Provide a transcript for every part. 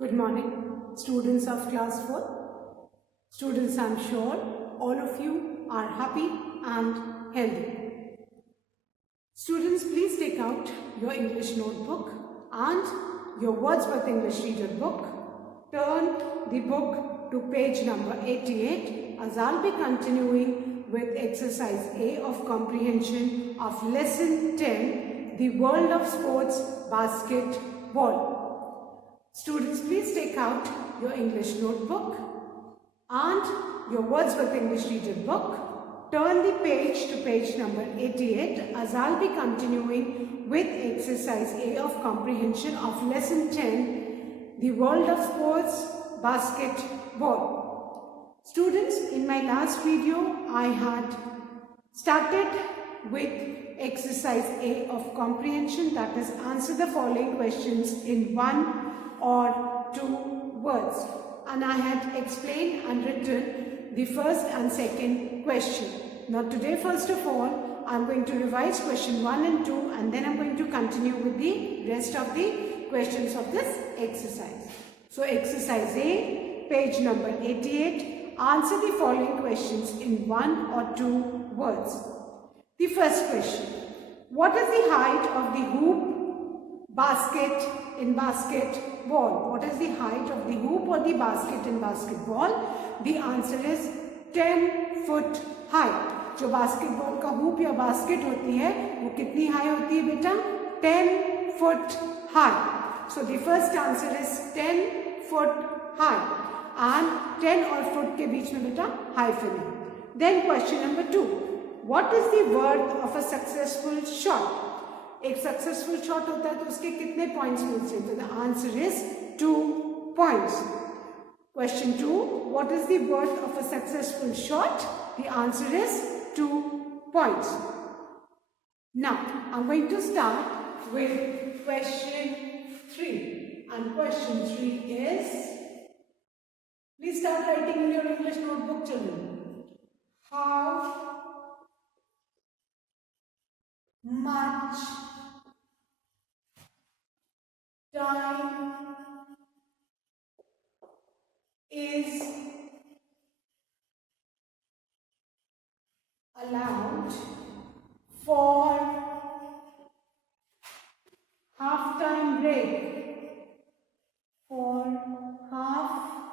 Good morning, students of class 4. Students, I'm sure all of you are happy and healthy. Students, please take out your English notebook and your Wordsworth English Reader book. Turn the book to page number 88 as I'll be continuing with exercise A of comprehension of lesson 10, the world of sports basketball. Students, please take out your English notebook and your Wordsworth English Reader book. Turn the page to page number 88 as I'll be continuing with exercise A of comprehension of lesson 10, the world of sports basketball. Students, in my last video, I had started with exercise A of comprehension, that is, answer the following questions in one or two words, and I had explained and written the first and second question. Now today, first of all, I'm going to revise question 1 and 2, and then I'm going to continue with the rest of the questions of this exercise. So exercise A, page number 88, answer the following questions in one or two words. The first question: what is the height of the hoop basket in basketball? What is the height of the hoop or the basket in basketball? The answer is 10 foot high. जो basketball का hoop या basket होती है वो कितनी high होती है बेटा? 10 foot high. So the first answer is 10 foot high, and 10 और foot के बीच में बेटा hyphen है. Then question number 2. What is the worth of a successful shot? एक सक्सेसफुल शॉट होता है तो उसके कितने पॉइंट्स मिलते हैं? तो the answer is 2 points. Question 2. What is the worth of a successful shot? The answer is 2 points. Now I'm going to start with question 3, and question 3 is, please start writing in your English notebook, children. How much time is allowed for half-time break? For half-time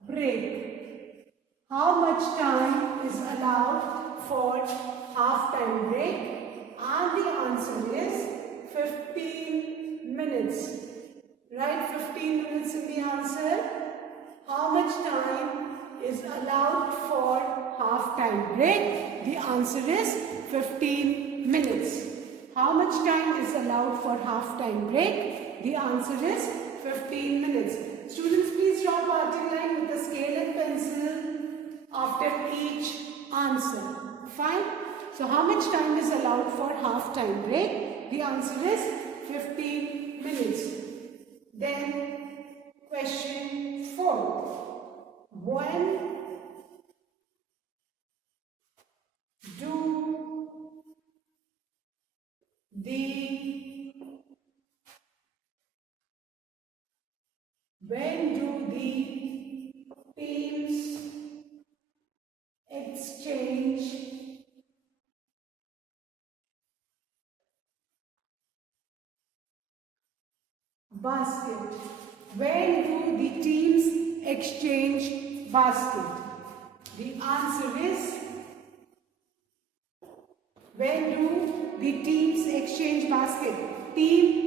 break, how much time is allowed for half-time break? And the answer is 15 minutes. Write 15 minutes in the answer. How much time is allowed for half-time break? The answer is 15 minutes. How much time is allowed for half-time break? The answer is 15 minutes. Students, please draw a parting line with a scale and pencil after each answer. Fine? So how much time is allowed for half-time break? The answer is 15 minutes. Then question 4. When do the teams exchange basket? When do the teams exchange basket? The answer is, when do the teams exchange basket? Team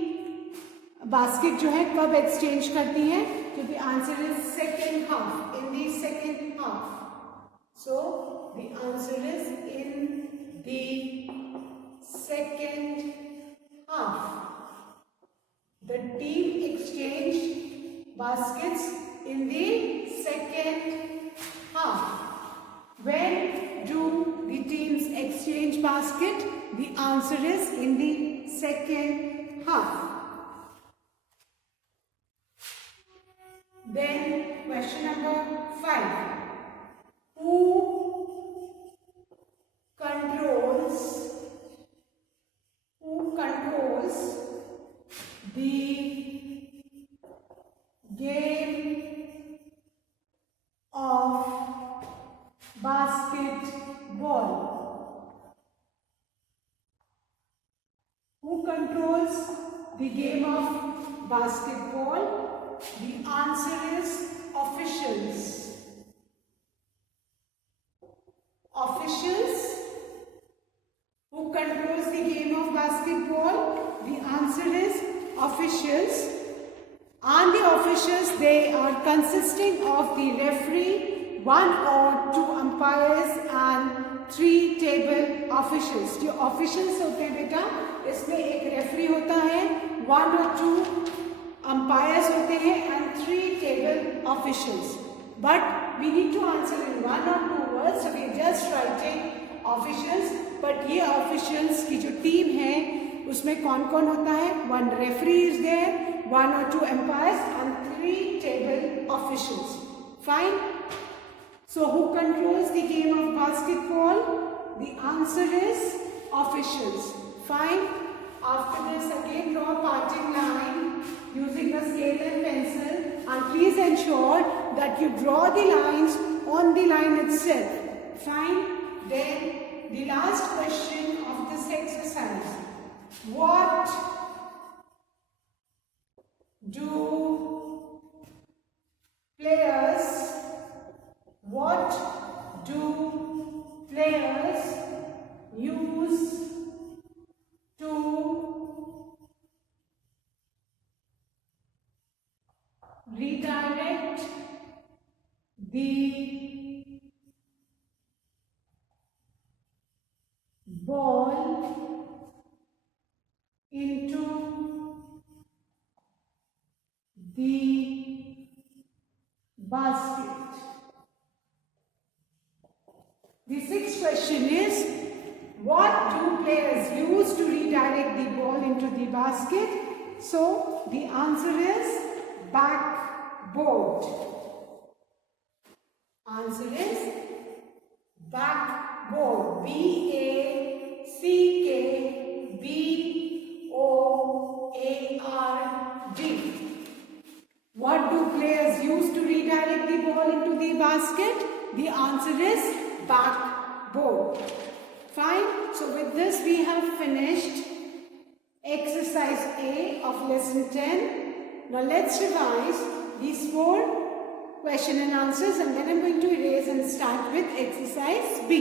basket जो है कब exchange करती है? So the answer is second half, in the second half. So the answer is in the second half. The team exchanged baskets in the second half. When do the teams exchange basket? The answer is in the second half. Then question number 5. Who controls The game of basketball. Who controls the game of basketball? The answer is officials. Officials. Who controls the game of basketball? The answer is officials. And the officials, they are consisting of the referee, 1 or 2 umpires and 3 table officials. जो officials होते हैं बेटा, इसमें एक referee होता है, 1 or 2 umpires होते हैं and 3 table officials. But we need to answer in 1 or 2 words, so we are just writing officials. But ये officials की जो team है, उसमें कौन कौन होता है? 1 referee is there, 1 or 2 umpires and 3 table officials. Fine. So who controls the game of basketball? The answer is officials. Fine. After this, again draw a parting line using the scale and pencil, and please ensure that you draw the lines on the line itself. Fine. Then the last question of this exercise. What do players use to redirect the ball into the basket? The sixth question is, what do players use to redirect the ball into the basket? So the answer is backboard. Answer is backboard. B-A-C-K-B-O-A-R-D. What do players use to redirect the ball into the basket? The answer is backboard. Fine. So with this we have finished exercise A of lesson 10. Now let's revise these 4 question and answers, and then I'm going to erase and start with exercise B.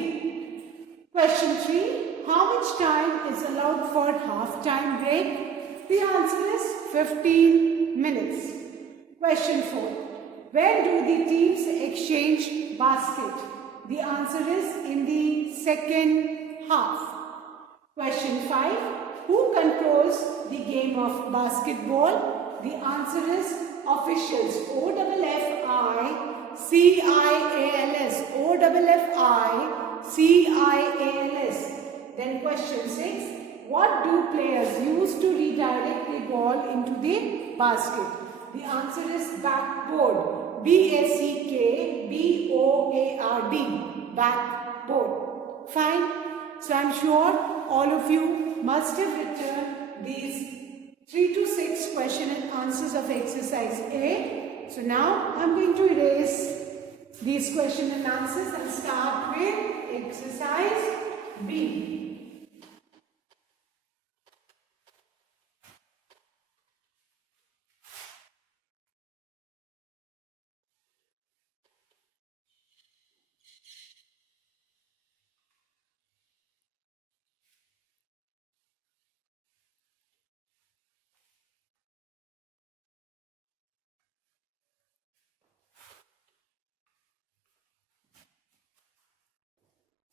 Question 3. How much time is allowed for half-time break? The answer is 15 minutes. Question 4. Where do the teams exchange basket? The answer is in the second half. Question 5. Who controls the game of basketball? The answer is officials. O-F-F-I-C-I-A-L-S. O-F-F-I-C-I-A-L-S. Then question 6. What do players use to redirect the ball into the basket? The answer is backboard. B-A-C-K-B-O-A-R-D. Backboard. Fine. So I'm sure all of you must have written these 3 to 6 question and answers of exercise A. So now I'm going to erase these question and answers and start with exercise B.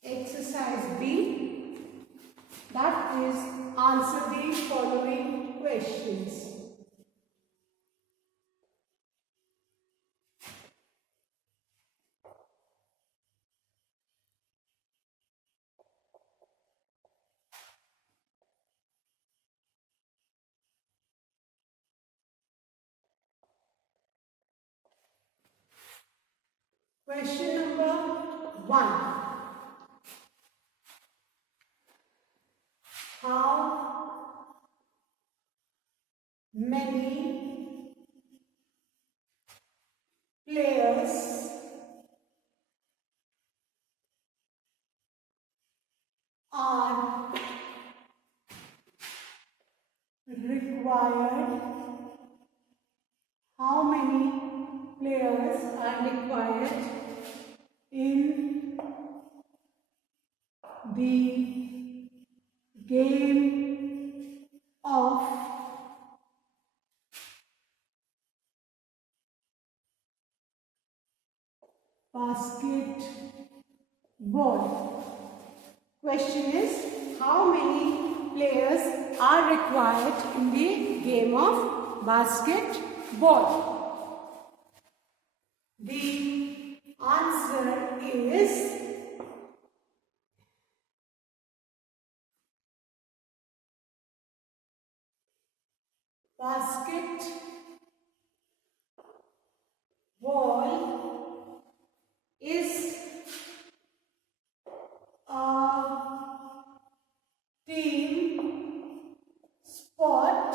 Exercise B, that is answer the following questions. Question number 1. How many players are required? How many players are required in the game of basketball? Question is, how many players are required in the game of basketball? The answer is basketball is a team sport.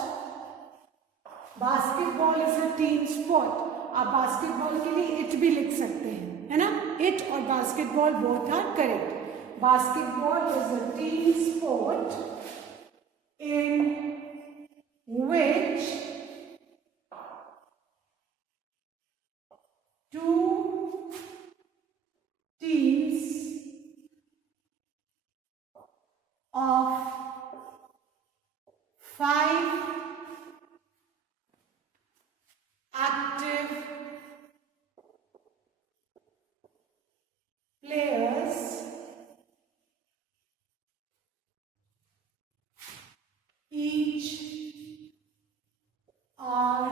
Basketball is a team sport. आप basketball के लिए it भी लिख सकते हैं, है ना. It और basketball both are correct. Basketball is a team sport in which two teams of 5 active players each are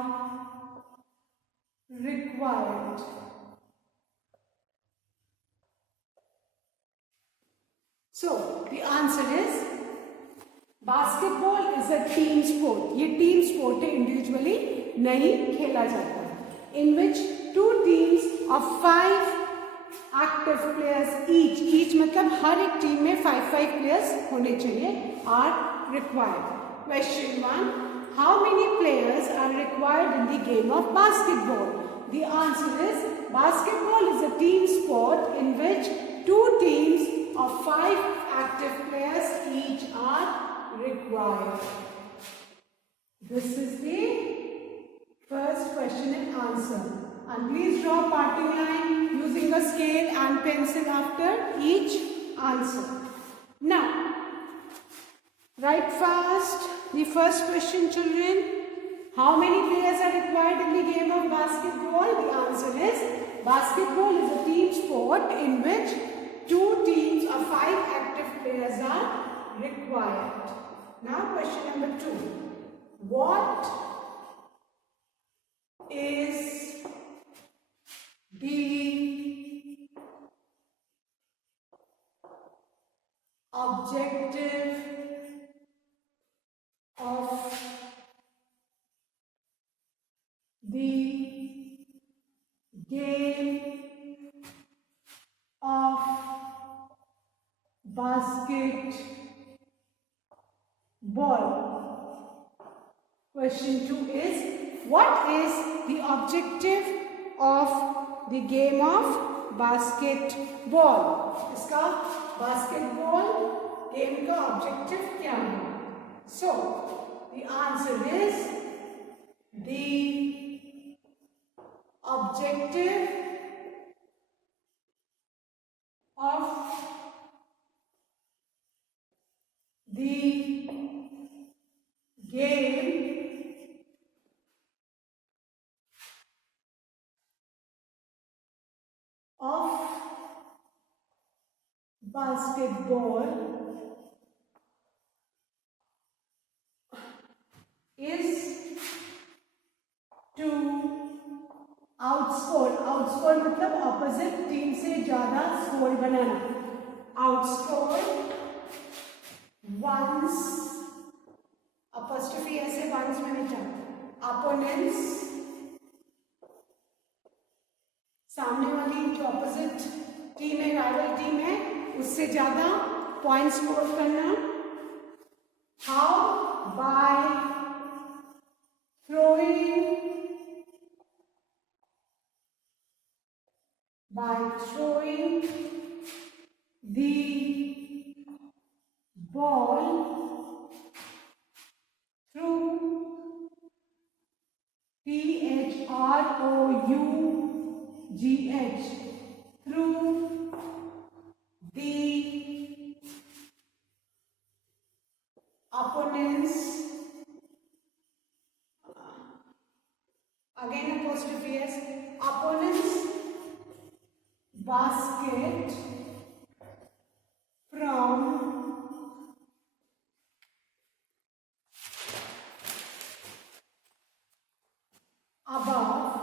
required. So the answer is basketball is a team sport. ये टीम स्पोर्ट है, individually नहीं खेला जाता. In which two teams of 5 active players each मतलब हर एक team में 5 players होने चाहिए, are required. Question 1, how many players are required in the game of basketball? The answer is basketball is a team sport in which two teams of 5 active players each are required. This is the first question and answer. And please draw parting line using a scale and pencil after each answer. Now, write fast the first question, children. How many players are required in the game of basketball? The answer is basketball is a team sport in which 2 teams of 5 active players are required. Now question number 2. What is the objective of the game of basketball? Question 2 is, what is the objective of the game of basketball? इसका basketball game का objective क्या है? So, the answer is the objective of the game of basketball is to outscore मतलब opposite team से ज्यादा score बनाना. outscore one's apostrophe ऐसे one's में नहीं जाता. opponents सामने वाली जो ऑपोजिट टीम है, राइवल टीम है, उससे ज्यादा पॉइंट स्कोर करना. How? By by throwing the ball through THROUGH through the opponent's, again apostrophe S, opponent's basket from above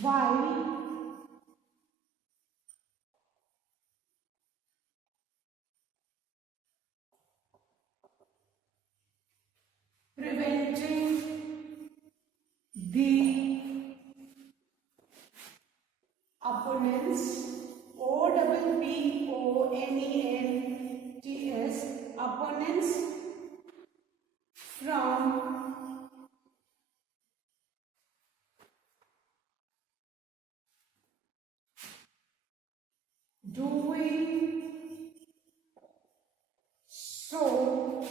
while preventing the opponents, OPPONENTS, opponents from doing so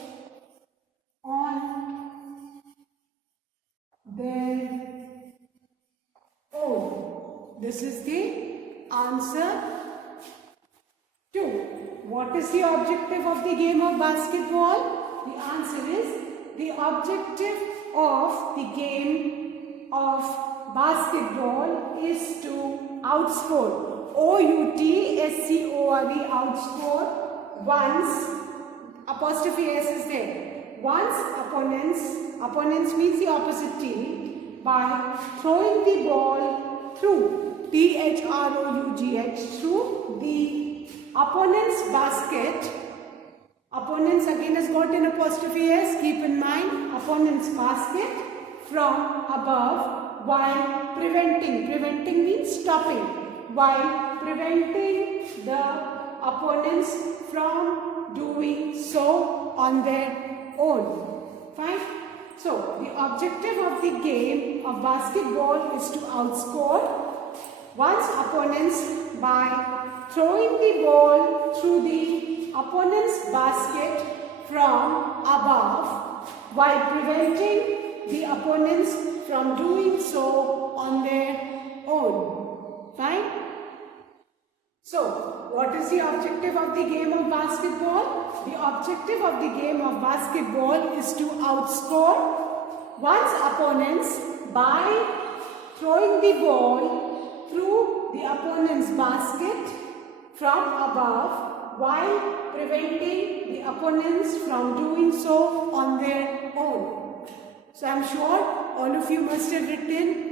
on their own. This is the answer 2. What is the objective of the game of basketball? The answer is, the objective of the game of basketball is to outscore. OUTSCORE, outscore. Once, apostrophe S is there. Once opponents means the opposite team, by throwing the ball through THROUGH through the opponent's basket. Opponents again has got an apostrophe S, keep in mind, opponent's basket from above while preventing means stopping, while preventing the opponents from doing so on their own. Fine. So the objective of the game of basketball is to outscore one's opponents by throwing the ball through the opponent's basket from above while preventing the opponents from doing so on their own. Fine. So, what is the objective of the game of basketball? The objective of the game of basketball is to outscore one's opponents by throwing the ball through the opponent's basket from above while preventing the opponents from doing so on their own. So, I am sure all of you must have written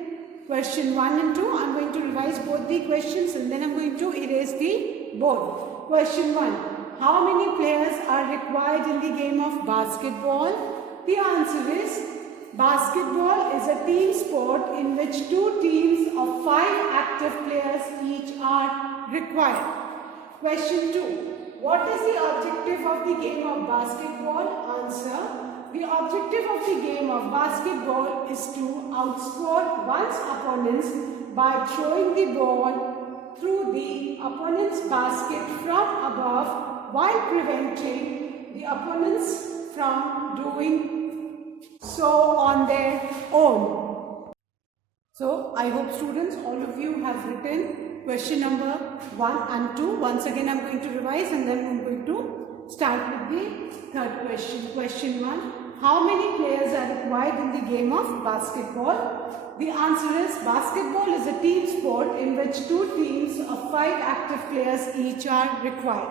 question 1 and 2. I am going to revise both the questions and then I am going to erase the board. Question 1. How many players are required in the game of basketball? The answer is, basketball is a team sport in which 2 teams of 5 active players each are required. Question 2. What is the objective of the game of basketball? Answer. The objective of the game of basketball is to outscore one's opponents by throwing the ball through the opponent's basket from above while preventing the opponents from doing so on their own. So, I hope students, all of you have written question number 1 and 2. Once again, I am going to revise and then I am going to start with the third question. Question 1. How many players are required in the game of basketball? The answer is, basketball is a team sport in which 2 teams of 5 active players each are required.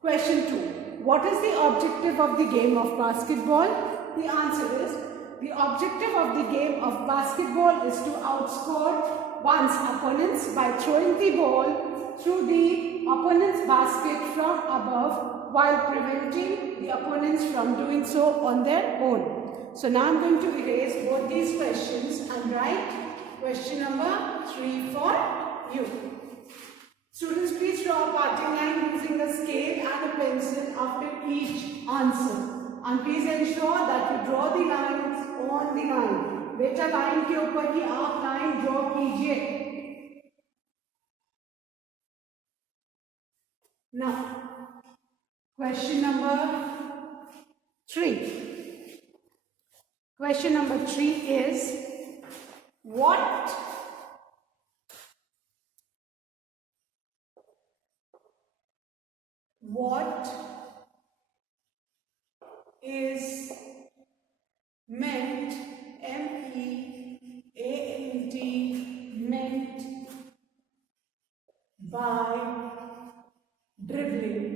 Question 2. What is the objective of the game of basketball? The answer is, the objective of the game of basketball is to outscore one's opponents by throwing the ball through the opponent's basket from above while preventing the opponents from doing so on their own. So now I am going to erase both these questions and write question number 3 for you. Students, please draw a parting line using a scale and a pencil after each answer. And please ensure that you draw the lines on the line. बेटा line के ऊपर ही आप line draw कीजिए। Now question number 3. Question number 3 is what is meant, MEANT, meant by dribbling?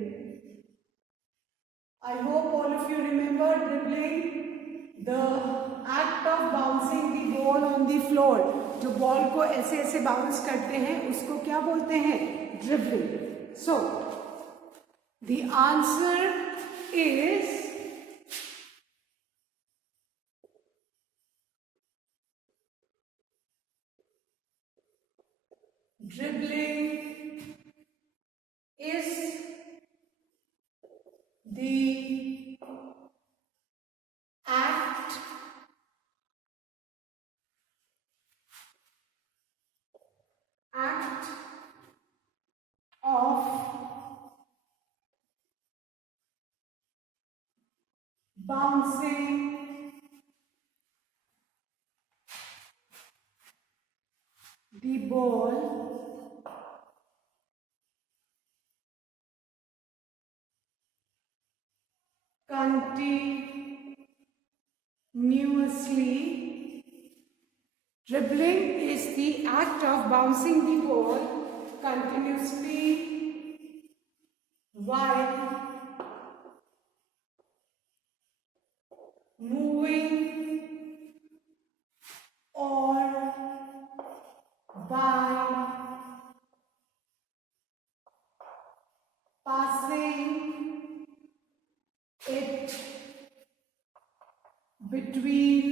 I hope all of you remember dribbling, the act of bouncing the ball on the floor. जो ball को ऐसे ऐसे bounce करते हैं उसको क्या बोलते हैं? Dribbling. So the answer is dribbling is the act of bouncing the ball continuously. Dribbling is the act of bouncing the ball continuously while moving or by passing it between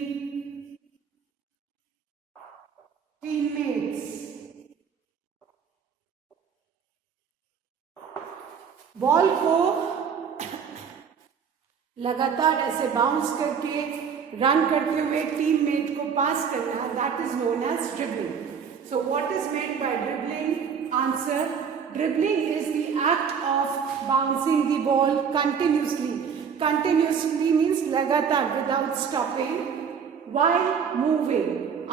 teammates. Ball को लगातार ऐसे bounce करके run करते हुए teammate को pass करना, that is known as dribbling. So what is meant by dribbling? Answer, dribbling is the act of bouncing the ball continuously. Continuously means लगातार, without stopping, while moving.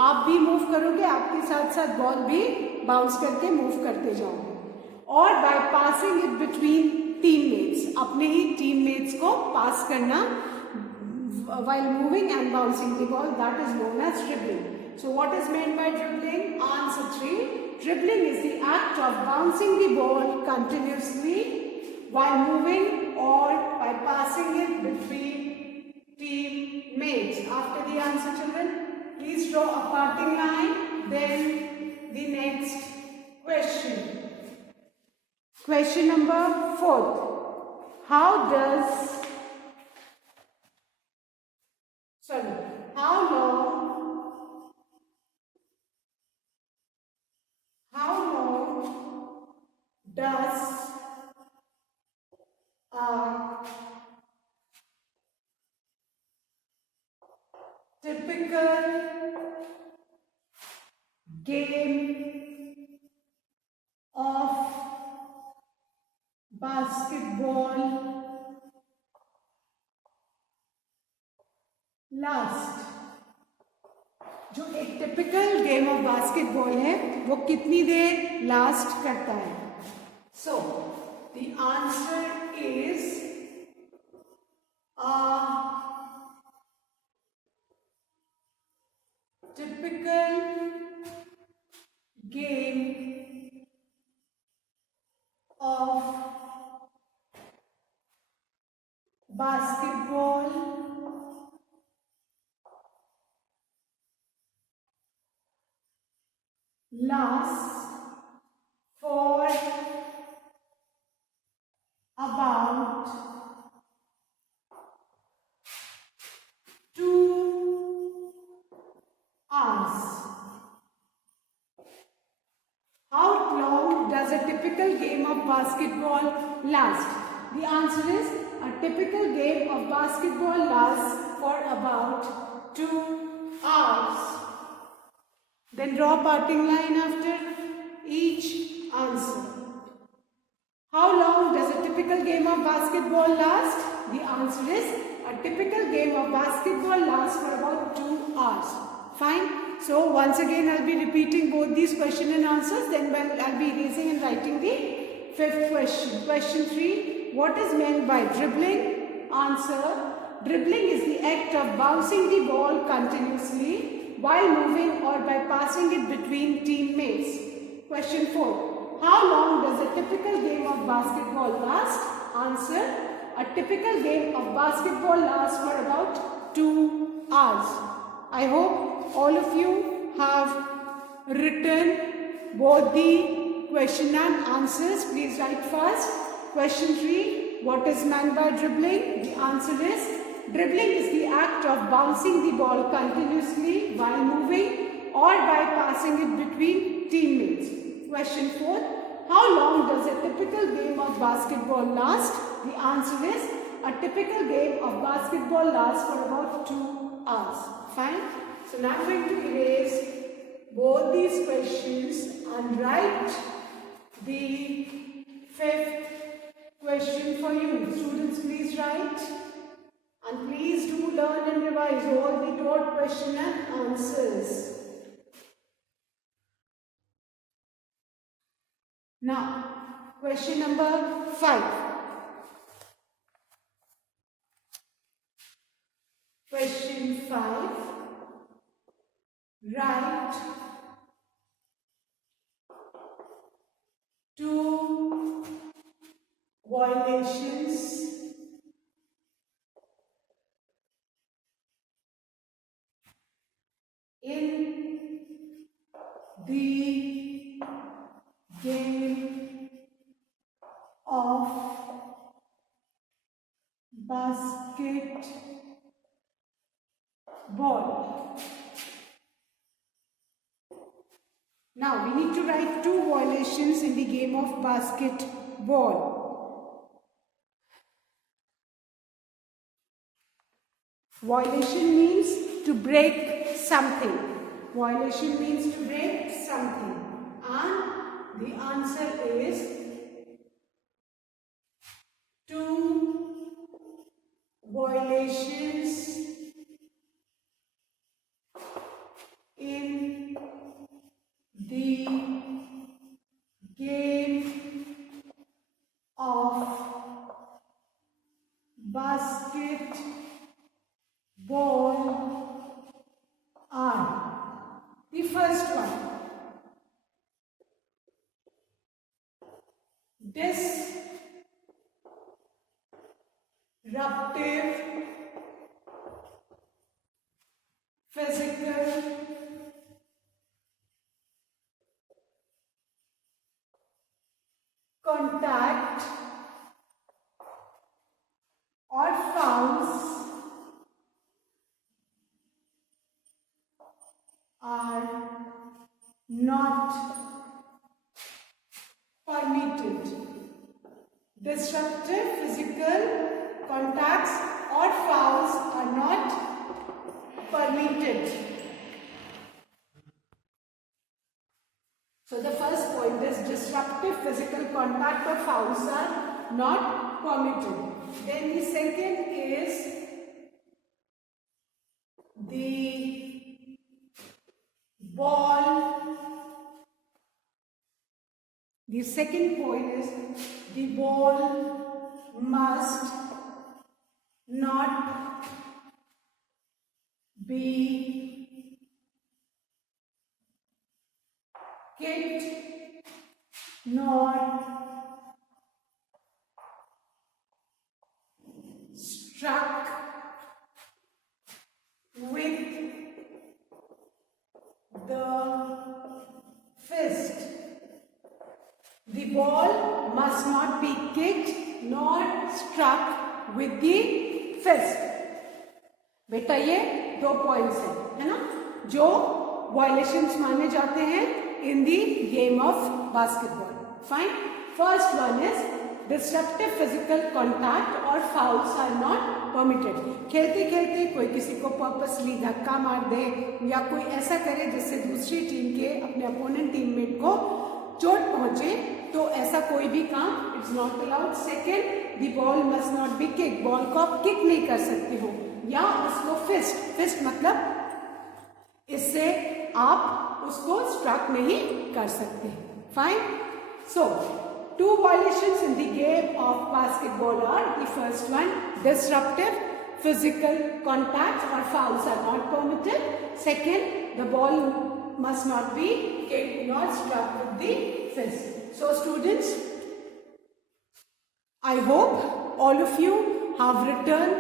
आप भी move करोगे, आपके साथ साथ बॉल भी बाउंस करके मूव करते जाओगे. और by passing it between teammates, अपने ही टीममेट्स को पास करना while moving and bouncing the ball, that is known as dribbling. So what is meant by dribbling? Answer 3. Dribbling is the act of bouncing the ball continuously while moving or by passing it between teammates. After the answer, children, please draw a parting line. Then the next question. Question number 4. How long does a typical game of basketball last? जो एक typical game of basketball है वो कितनी देर last करता है? So the answer is a typical game of basketball lasts for about 2 hours. How long does a typical game of basketball last? The answer is a typical game of basketball lasts for about 2 hours. draw parting line after each answer. How long does a typical game of basketball last? The answer is a typical game of basketball lasts for about 2 hours. Fine. So once again I'll be repeating both these question and answers. Then I'll be erasing and writing the fifth question. Question 3. What is meant by dribbling? Answer. Dribbling is the act of bouncing the ball continuously while moving or by passing it between teammates. Question 4. How long does a typical game of basketball last? Answer. A typical game of basketball lasts for about 2 hours. I hope all of you have written both the question and answers. Please write fast. Question 3. What is meant by dribbling? The answer is dribbling is the act of bouncing the ball continuously while moving or by passing it between teammates. Question 4. How long does a typical game of basketball last? The answer is a typical game of basketball lasts for about 2 hours. Fine. So now I'm going to erase both these questions and write the fifth question for you. Students, please write. And please do learn and revise all the taught question and answers. Now, question number 5. Question 5. Write 2 violations in the game of basketball. Now we need to write 2 violations in the game of basketball. Violation means to break something. Violation means to break something. And the answer is 2 violations in the game of basketball are. The first one, disruptive physical contact or fouls are not permitted. Disruptive physical contacts or fouls are not permitted. So the first point is disruptive physical contact or fouls are not permitted. Then the second is the ball. The second point is the ball must not be kicked nor struck with the fist. The ball must not be kicked nor struck with the fist. बेटा ये 2 points है ना, जो violations माने जाते हैं in the game of basketball. Fine. First one is disruptive physical contact or fouls are not permitted. खेलते खेलते कोई किसी को पर्पसली धक्का मार दे या कोई ऐसा करे जिससे दूसरी टीम के अपने अपोनेंट टीममेट को चोट पहुंचे, तो ऐसा कोई भी काम it's not allowed. Second, the ball must not be kick. Ball को आप किक नहीं कर सकते हो या उसको फिस्ट मतलब इससे आप उसको स्ट्रक नहीं कर सकते. Fine. So two violations in the game of basketball are: the first one, disruptive physical contact or fouls are not permitted. Second, the ball must not be kicked nor struck with the fist. So students, I hope all of you have written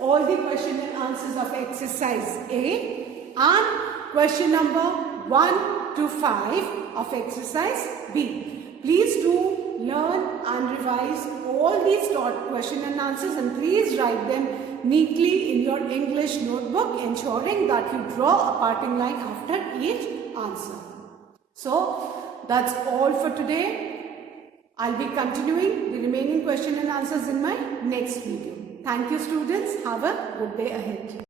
all the question and answers of exercise A and question number 1 to 5 of exercise B. Please do learn and revise all these taught question and answers, and please write them neatly in your English notebook, ensuring that you draw a parting line after each answer. So that's all for today. I'll be continuing the remaining question and answers in my next video. Thank you students. Have a good day ahead.